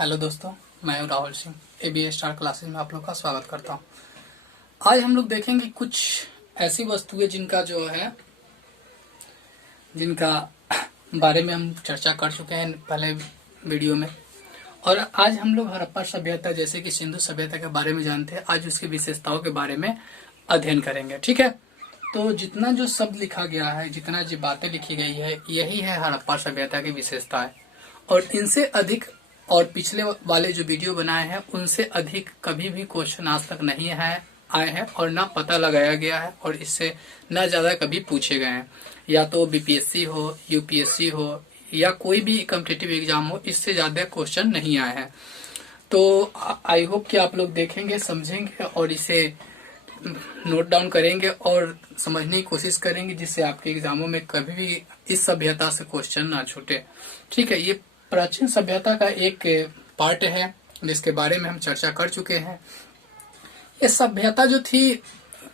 Hello दोस्तों, मैं हूं Rahul Singh. ABA star classes में आप लोग का स्वागत करता हूं। आज हम लोग देखेंगे कुछ ऐसी वस्तुएं जिनका बारे में हम चर्चा कर चुके हैं पहले वीडियो में। और आज हम लोग हड़प्पा सभ्यता जैसे कि सिंधु सभ्यता के बारे में जानते हैं। आज उसकी विशेषताओं के बारे में अध्ययन करेंगे। ठीक है, तो जितना जो शब्द लिखा गया है, जितना जो बातें लिखी गई है, यही है हड़प्पा सभ्यता की विशेषताएं। और इनसे अधिक और पिछले वाले जो वीडियो बनाए हैं उनसे अधिक कभी भी क्वेश्चन आज तक नहीं है आए हैं और ना पता लगाया गया है और इससे ना ज्यादा कभी पूछे गए हैं। या तो बीपीएससी हो, यूपीएससी हो या कोई भी कॉम्पिटिटिव एग्जाम हो, इससे ज्यादा क्वेश्चन नहीं आए हैं। तो आई होप कि आप लोग देखेंगे, समझेंगे और इसे नोट डाउन करेंगे और समझने की कोशिश करेंगे, जिससे आपके एग्जामों में कभी भी इस सभ्यता से क्वेश्चन ना छूटे। ठीक है, ये प्राचीन सभ्यता का एक पार्ट है जिसके बारे में हम चर्चा कर चुके हैं। ये सभ्यता जो थी,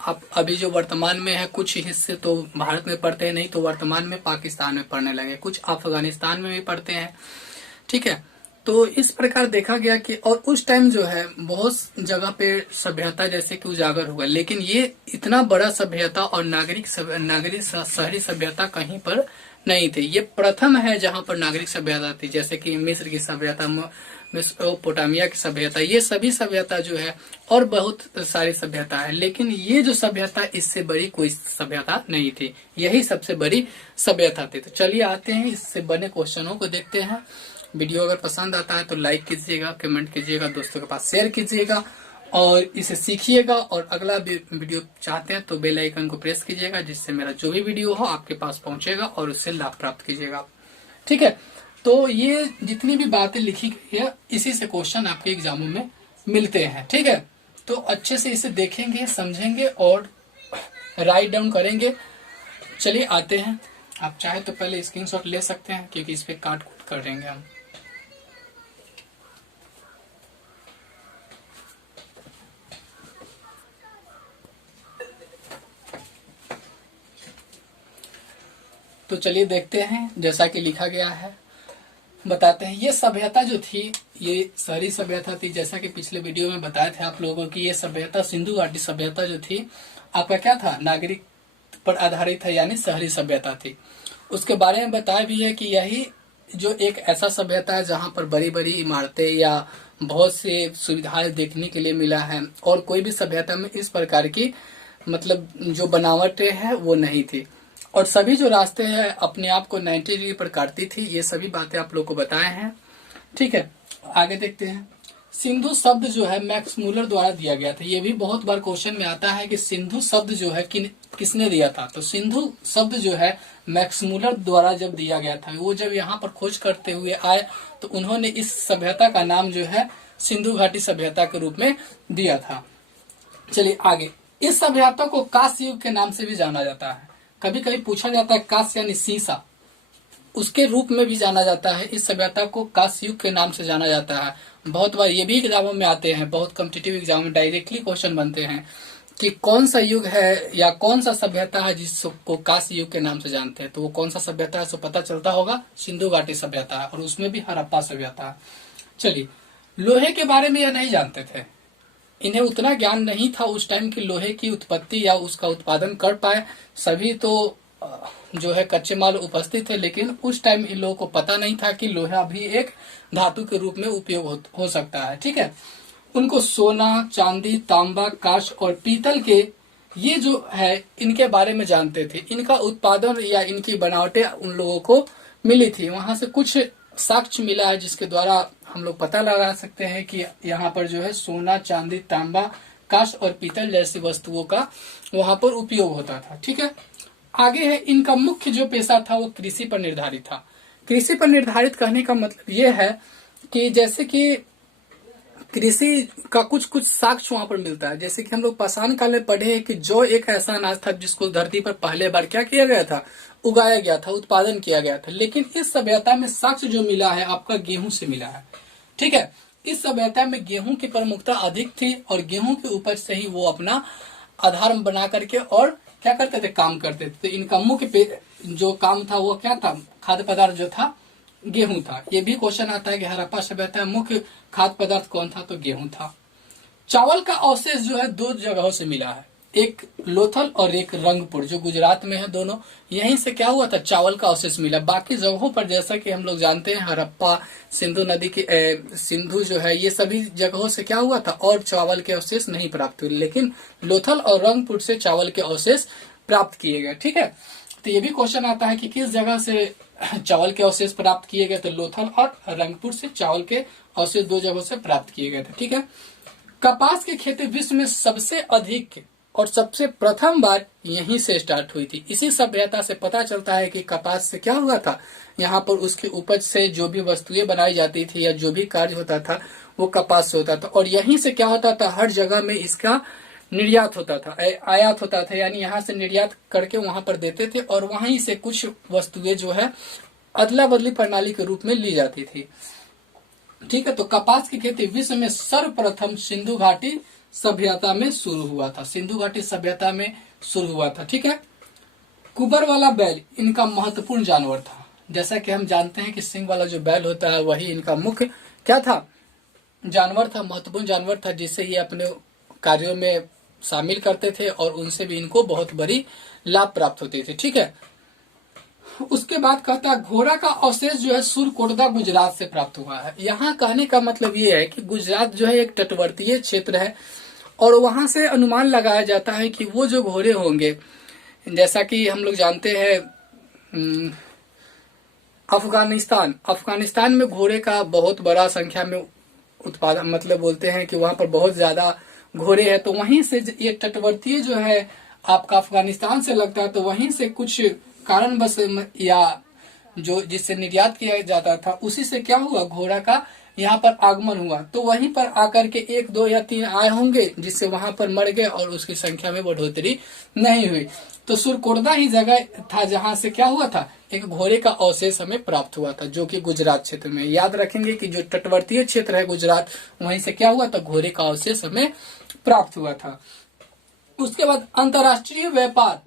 अब अभी जो वर्तमान में है, कुछ हिस्से तो भारत में पढ़ते हैं, नहीं तो वर्तमान में पाकिस्तान में पढ़ने लगे, कुछ अफगानिस्तान में भी पढ़ते हैं। ठीक है, तो इस प्रकार देखा गया कि और उस टाइम जो है बहुत जगह पे सभ्यता जैसे कि उजागर हुआ, लेकिन ये इतना बड़ा सभ्यता और नागरिक शहरी सभ्यता कहीं पर नहीं थी। ये प्रथम है जहां पर नागरिक सभ्यता थी, जैसे कि मिस्र की सभ्यता, मेसोपोटामिया की सभ्यता, ये सभी सभ्यता जो है और बहुत सारी सभ्यता है। लेकिन ये जो सभ्यता, इससे बड़ी कोई सभ्यता नहीं थी, यही सबसे बड़ी सभ्यता थी। तो चलिए आते हैं, इससे बने क्वेश्चनों को देखते हैं। वीडियो अगर पसंद आता है तो लाइक कीजिएगा, कमेंट कीजिएगा, दोस्तों के पास शेयर कीजिएगा और इसे सीखिएगा। और अगला वीडियो चाहते हैं तो बेल आइकन को प्रेस कीजिएगा, जिससे मेरा जो भी वीडियो हो आपके पास पहुंचेगा और उससे लाभ प्राप्त कीजिएगा। ठीक है, तो ये जितनी भी बातें लिखी गई है, इसी से क्वेश्चन आपके एग्जामों में मिलते हैं। ठीक है, तो अच्छे से इसे देखेंगे, समझेंगे और राइट डाउन करेंगे। चलिए आते हैं। आप चाहे तो पहले स्क्रीनशॉट ले सकते हैं, क्योंकि इस पे काट कूट कर देंगे हम। तो चलिए देखते हैं, जैसा कि लिखा गया है बताते हैं। ये सभ्यता जो थी, ये शहरी सभ्यता थी। जैसा कि पिछले वीडियो में बताए थे आप लोगों की, ये सभ्यता सिंधु घाटी सभ्यता जो थी आपका क्या था, नागरिक पर आधारित है, यानी शहरी सभ्यता थी। उसके बारे में बताया भी है कि यही जो एक ऐसा सभ्यता है जहाँ पर बड़ी बड़ी इमारतें या बहुत से सुविधाएं देखने के लिए मिला है, और कोई भी सभ्यता में इस प्रकार की मतलब जो बनावटें है वो नहीं थी। और सभी जो रास्ते हैं अपने आप को 90 डिग्री पर काटती थी। ये सभी बातें आप लोग को बताए हैं। ठीक है, आगे देखते हैं। सिंधु शब्द जो है मैक्स मूलर द्वारा दिया गया था। ये भी बहुत बार क्वेश्चन में आता है कि सिंधु शब्द जो है किसने दिया था। तो सिंधु शब्द जो है मैक्स मूलर द्वारा जब दिया गया था, वो जब यहाँ पर खोज करते हुए आए तो उन्होंने इस सभ्यता का नाम जो है सिंधु घाटी सभ्यता के रूप में दिया था। चलिए आगे। इस सभ्यता को कांस्य युग के नाम से भी जाना जाता है। कभी कभी पूछा जाता है कांस्य यानी सीसा, उसके रूप में भी जाना जाता है। इस सभ्यता को कांस्य युग के नाम से जाना जाता है। बहुत बार ये भी एग्जामों में आते हैं, बहुत कॉम्पिटिटिव एग्जाम में डायरेक्टली क्वेश्चन बनते हैं कि कौन सा युग है या कौन सा सभ्यता है जिसको कांस्य युग के नाम से जानते हैं। तो वो कौन सा सभ्यता है सो पता चलता होगा, सिंधु घाटी सभ्यता है, और उसमें भी हड़प्पा सभ्यता है। चलिए, लोहे के बारे में यह नहीं जानते थे। इन्हें उतना ज्ञान नहीं था उस टाइम की लोहे की उत्पत्ति या उसका उत्पादन कर पाए। सभी तो जो है कच्चे माल उपस्थित थे, लेकिन उस टाइम इन लोगों को पता नहीं था कि लोहा भी एक धातु के रूप में उपयोग हो सकता है। ठीक है, उनको सोना, चांदी, तांबा, कांच और पीतल के ये जो है इनके बारे में जानते थे। इनका उत्पादन या इनकी बनावटें उन लोगों को मिली थी। वहां से कुछ साक्ष्य मिला है जिसके द्वारा हम लोग पता लगा सकते हैं कि यहाँ पर जो है सोना, चांदी, तांबा, कांच और पीतल जैसी वस्तुओं का वहां पर उपयोग होता था। ठीक है, आगे है। इनका मुख्य जो पेशा था वो कृषि पर निर्धारित था। कृषि पर निर्धारित कहने का मतलब ये है कि जैसे कि कृषि का कुछ कुछ साक्ष्य वहां पर मिलता है। जैसे कि हम लोग पाषाण काल में पढ़े हैं कि जौ एक ऐसा अनाज था जिसको धरती पर पहले बार क्या किया गया था, उगाया गया था, उत्पादन किया गया था। लेकिन इस सभ्यता में साक्ष्य जो मिला है आपका गेहूं से मिला है। ठीक है, इस सभ्यता में गेहूं की प्रमुखता अधिक थी और गेहूं के ऊपर से ही वो अपना आधार बना करके और क्या करते थे, काम करते थे। तो इनका मुख्य जो काम था वो क्या था, खाद्य पदार्थ जो था गेहूं था। ये भी क्वेश्चन आता है कि हड़प्पा सभ्यता में मुख्य खाद्य पदार्थ कौन था, तो गेहूं था। चावल का अवशेष जो है 2 जगहों से मिला है, एक लोथल और एक रंगपुर, जो गुजरात में है दोनों। यहीं से क्या हुआ था, चावल का अवशेष मिला। बाकी जगहों पर जैसा कि हम लोग जानते हैं हड़प्पा, सिंधु नदी की सिंधु जो है, ये सभी जगहों से क्या हुआ था और चावल के अवशेष नहीं प्राप्त हुए, लेकिन लोथल और रंगपुर से चावल के अवशेष प्राप्त किए गए। ठीक है, तो ये भी क्वेश्चन आता है कि किस जगह से चावल के अवशेष प्राप्त किए गए, तो लोथल और रंगपुर से चावल के अवशेष 2 जगहों से प्राप्त किए गए थे। ठीक है, कपास की खेती विश्व में सबसे अधिक और सबसे प्रथम बार यहीं से स्टार्ट हुई थी। इसी सभ्यता से पता चलता है कि कपास से क्या हुआ था, यहाँ पर उसकी उपज से जो भी वस्तुएं बनाई जाती थी या जो भी कार्य होता था वो कपास से होता था। और यहीं से क्या होता था, हर जगह में इसका निर्यात होता था, आयात होता था, यानी यहाँ से निर्यात करके वहां पर देते थे और वहीं से कुछ वस्तुएं जो है अदला बदली प्रणाली के रूप में ली जाती थी। ठीक है, तो कपास की खेती विश्व में सर्वप्रथम सिंधु घाटी सभ्यता में शुरू हुआ था, सिंधु घाटी सभ्यता में शुरू हुआ था। ठीक है, कुबर वाला बैल इनका महत्वपूर्ण जानवर था। जैसा कि हम जानते हैं कि सिंह वाला जो बैल होता है वही इनका मुख्य क्या था, जानवर था, महत्वपूर्ण जानवर था, जिससे ये अपने कार्यों में शामिल करते थे और उनसे भी इनको बहुत बड़ी लाभ प्राप्त होती थी। ठीक है, उसके बाद कहता है घोड़ा का अवशेष जो है सुरकोटदा गुजरात से प्राप्त हुआ है। यहाँ कहने का मतलब ये है कि गुजरात जो है एक तटवर्तीय क्षेत्र है और वहां से अनुमान लगाया जाता है कि वो जो घोड़े होंगे, जैसा कि हम लोग जानते हैं अफगानिस्तान में घोड़े का बहुत बड़ा संख्या में उत्पादन, मतलब बोलते हैं कि वहां पर बहुत ज्यादा घोड़े हैं, तो वहीं से ये तटवर्तीय जो है आपका अफगानिस्तान से लगता है, तो वहीं से कुछ कारण बस या जो जिससे निर्यात किया जाता था उसी से क्या हुआ, घोड़ा का यहाँ पर आगमन हुआ। तो वहीं पर आकर के 1, 2 या 3 आए होंगे जिससे वहां पर मर गए और उसकी संख्या में बढ़ोतरी नहीं हुई। तो सुरकोटदा ही जगह था जहां से क्या हुआ था, एक घोड़े का अवशेष हमें प्राप्त हुआ था, जो कि गुजरात क्षेत्र में। याद रखेंगे कि जो तटवर्तीय क्षेत्र है गुजरात, वहीं से क्या हुआ था, घोड़े का अवशेष हमें प्राप्त हुआ था। उसके बाद अंतर्राष्ट्रीय व्यापार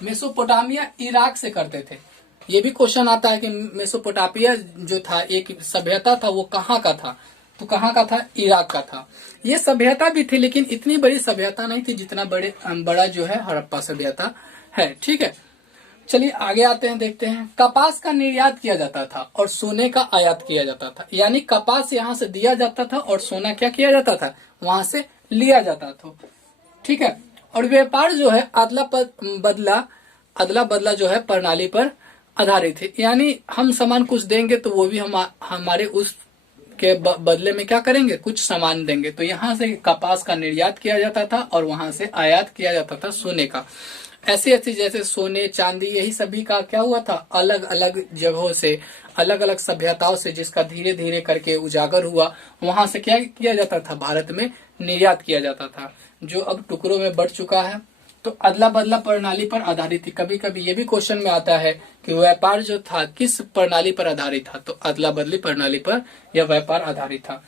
मेसोपोटामिया इराक से करते थे। ये भी क्वेश्चन आता है कि मेसोपोटामिया जो था एक सभ्यता था, वो कहाँ का था, तो कहाँ का था, इराक का था। ये सभ्यता भी थी लेकिन इतनी बड़ी सभ्यता नहीं थी जितना बड़ा जो है हड़प्पा सभ्यता है। ठीक है, चलिए आगे आते हैं, देखते हैं। कपास का निर्यात किया जाता था और सोने का आयात किया जाता था, यानी कपास यहाँ से दिया जाता था और सोना क्या किया जाता था, वहां से लिया जाता था। ठीक है, और व्यापार जो है अदला बदला जो है प्रणाली पर आधारित है, यानी हम सामान कुछ देंगे तो वो भी हमारे उस के बदले में क्या करेंगे, कुछ सामान देंगे। तो यहाँ से कपास का निर्यात किया जाता था और वहां से आयात किया जाता था सोने का। ऐसी जैसे सोने चांदी, यही सभी का क्या हुआ था, अलग अलग जगहों से, अलग अलग सभ्यताओं से, जिसका धीरे धीरे करके उजागर हुआ, वहां से क्या किया जाता था, भारत में निर्यात किया जाता था, जो अब टुकड़ों में बढ़ चुका है। तो अदला बदला प्रणाली पर आधारित थी। कभी कभी ये भी क्वेश्चन में आता है कि व्यापार जो था किस प्रणाली पर आधारित था, तो अदला बदली प्रणाली पर यह व्यापार आधारित था।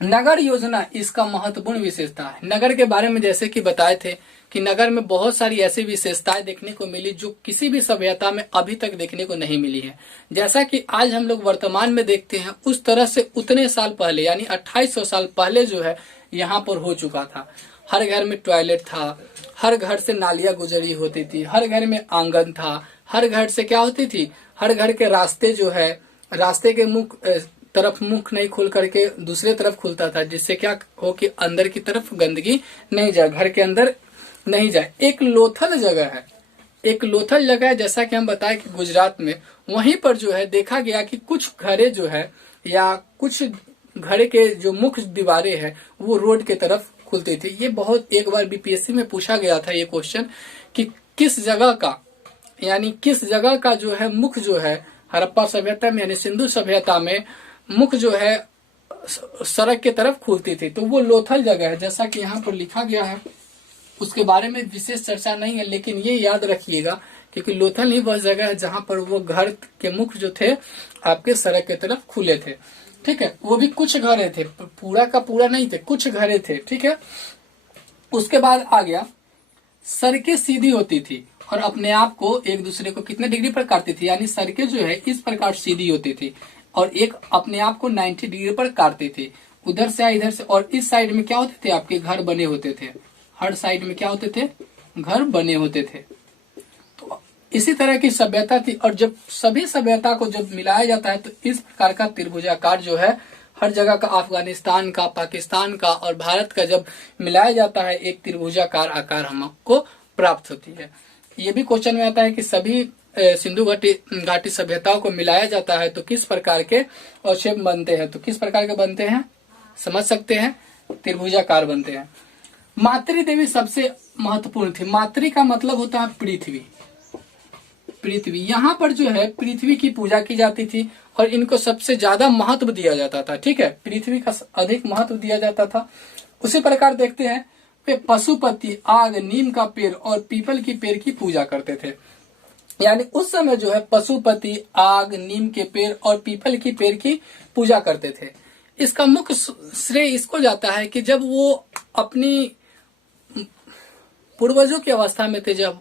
नगर योजना इसका महत्वपूर्ण विशेषता है। नगर के बारे में जैसे कि बताए थे कि नगर में बहुत सारी ऐसी विशेषताएं देखने को मिली जो किसी भी सभ्यता में अभी तक देखने को नहीं मिली है। जैसा कि आज हम लोग वर्तमान में देखते हैं, उस तरह से उतने साल पहले यानी 2800 साल पहले जो है यहाँ पर हो चुका था। हर घर में टॉयलेट था, हर घर से नालियां गुजरी होती थी, हर घर में आंगन था, हर घर से क्या होती थी, हर घर के रास्ते जो है, रास्ते के तरफ मुख नहीं खुल करके दूसरे तरफ खुलता था, जिससे क्या हो कि अंदर की तरफ गंदगी नहीं जाए, घर के अंदर नहीं जाए। एक लोथल जगह है, जैसा कि हम बताए कि गुजरात में, वहीं पर जो है देखा गया कि कुछ घरे जो है या कुछ घर के जो मुख्य दीवारें हैं वो रोड के तरफ खुलती थी। ये बहुत एक बार बीपीएससी में पूछा गया था ये क्वेश्चन कि किस जगह का जो है मुख जो है हड़प्पा सभ्यता में यानी सिंधु सभ्यता में मुख जो है सड़क के तरफ खुलती थी, तो वो लोथल जगह है, जैसा कि यहाँ पर लिखा गया है। उसके बारे में विशेष चर्चा नहीं है, लेकिन ये याद रखिएगा क्योंकि लोथल ही वह जगह है जहां पर वो घर के मुख जो थे आपके सड़क के तरफ खुले थे। ठीक है, वो भी कुछ घरे थे, पूरा का पूरा नहीं थे, कुछ घरे थे। ठीक है, उसके बाद आ गया सड़कें सीधी होती थी और अपने आप को एक दूसरे को कितने डिग्री पर काटती थी, यानी सड़कें जो है इस प्रकार सीधी होती थी और एक अपने आप को 90 डिग्री पर काटती थी, उधर से इधर से। और इस साइड में क्या होते थे, आपके घर बने होते थे, हर साइड में क्या होते थे, घर बने होते थे। तो इसी तरह की सभ्यता थी। और जब सभी सभ्यता को जब मिलाया जाता है तो इस प्रकार का त्रिभुजाकार जो है हर जगह का, अफगानिस्तान का, पाकिस्तान का और भारत का जब मिलाया जाता है एक त्रिभुजाकार आकार हमको प्राप्त होती है। ये भी क्वेश्चन में आता है कि सभी सिंधु घाटी सभ्यताओं को मिलाया जाता है तो किस प्रकार के शेप बनते हैं, तो किस प्रकार के बनते हैं समझ सकते हैं, त्रिभुजाकार बनते हैं। मातृ देवी सबसे महत्वपूर्ण थी। मातृ का मतलब होता है पृथ्वी। पृथ्वी, यहाँ पर जो है पृथ्वी की पूजा की जाती थी और इनको सबसे ज्यादा महत्व दिया जाता था। ठीक है, पृथ्वी का अधिक महत्व दिया जाता था। उसी प्रकार देखते हैं वे पशुपति, आग, नीम का पेड़ और पीपल की पेड़ की पूजा करते थे। यानी उस समय जो है पशुपति, आग, नीम के पेड़ और पीपल की पेड़ की पूजा करते थे। इसका मुख्य श्रेय इसको जाता है कि जब वो अपनी पूर्वजों की अवस्था में थे जब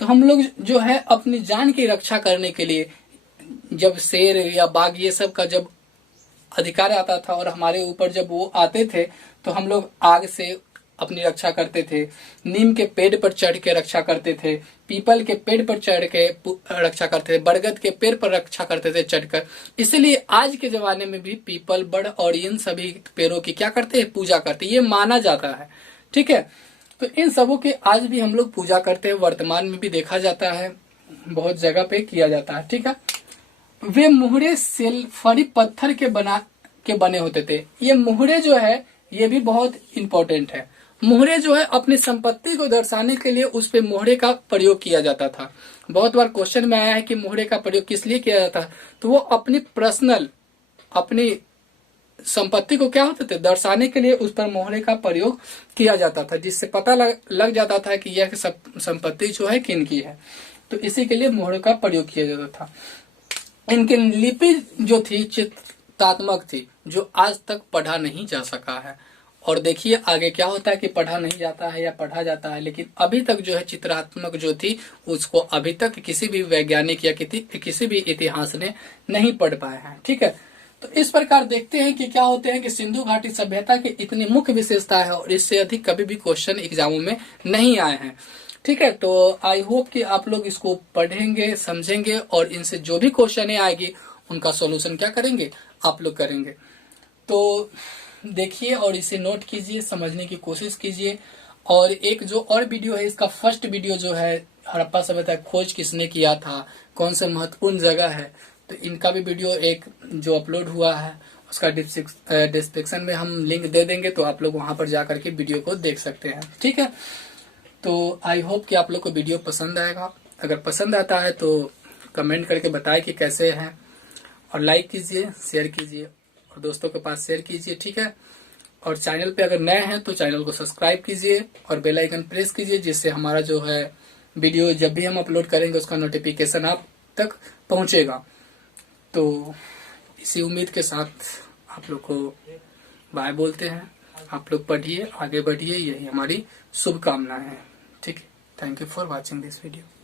हम लोग जो है अपनी जान की रक्षा करने के लिए, जब शेर या बाघ ये सब का जब अधिकार आता था और हमारे ऊपर जब वो आते थे तो हम लोग आग से अपनी रक्षा करते थे, नीम के पेड़ पर चढ़ के रक्षा करते थे, पीपल के पेड़ पर चढ़ के रक्षा करते थे, बरगद के पेड़ पर रक्षा करते थे चढ़कर। इसलिए आज के जमाने में भी पीपल, बड़ और इन सभी पेड़ों की क्या करते हैं, पूजा करते हैं, ये माना जाता है। ठीक है, तो इन सबों के आज भी हम लोग पूजा करते हैं, वर्तमान में भी देखा जाता है, बहुत जगह पे किया जाता है। ठीक है, वे मुहरे सेल्फरी पत्थर के बने होते थे। ये मुहरे जो है ये भी बहुत इंपॉर्टेंट है। मुहरे जो है अपनी संपत्ति को दर्शाने के लिए उस पे मुहरे का प्रयोग किया जाता था। बहुत बार क्वेश्चन में आया है कि मुहरे का प्रयोग किस लिए किया जाता है, तो वो अपनी पर्सनल, अपनी संपत्ति को क्या होते थे, दर्शाने के लिए उस पर मोहरे का प्रयोग किया जाता था, जिससे पता लग जाता था कि यह संपत्ति जो है किन की है। तो इसी के लिए मोहरे का प्रयोग किया जाता था। इनकी लिपि जो थी चित्रात्मक थी, जो आज तक पढ़ा नहीं जा सका है। और देखिए आगे क्या होता है कि पढ़ा नहीं जाता है या पढ़ा जाता है, लेकिन अभी तक जो है चित्रात्मक जो थी उसको अभी तक किसी भी वैज्ञानिक या किसी भी इतिहास ने नहीं पढ़ पाया है। ठीक है, तो इस प्रकार देखते हैं कि क्या होते हैं कि सिंधु घाटी सभ्यता की इतनी मुख्य विशेषता है और इससे अधिक कभी भी क्वेश्चन एग्जामों में नहीं आए हैं। ठीक है, तो आई होप कि आप लोग इसको पढ़ेंगे, समझेंगे और इनसे जो भी क्वेश्चन आएगी उनका सॉल्यूशन क्या करेंगे, आप लोग करेंगे। तो देखिए और इसे नोट कीजिए, समझने की कोशिश कीजिए। और एक जो और वीडियो है, इसका फर्स्ट वीडियो जो है हड़प्पा सभ्यता खोज किसने किया था, कौन से महत्वपूर्ण जगह है, तो इनका भी वीडियो एक जो अपलोड हुआ है उसका डिस्क्रिप्शन में हम लिंक दे देंगे, तो आप लोग वहां पर जाकर के वीडियो को देख सकते हैं। ठीक है, तो आई होप कि आप लोग को वीडियो पसंद आएगा। अगर पसंद आता है तो कमेंट करके बताएं कि कैसे है, और लाइक कीजिए, शेयर कीजिए और दोस्तों के पास शेयर कीजिए। ठीक है, और चैनल पे अगर नए हैं तो चैनल को सब्सक्राइब कीजिए और बेल आइकन प्रेस कीजिए, जिससे हमारा जो है वीडियो जब भी हम अपलोड करेंगे उसका नोटिफिकेशन आप तक पहुंचेगा। तो इसी उम्मीद के साथ आप लोग को बाय बोलते हैं। आप लोग पढ़िए, आगे बढ़िए, यही हमारी शुभकामनाएं हैं। ठीक है, thank you for watching this video.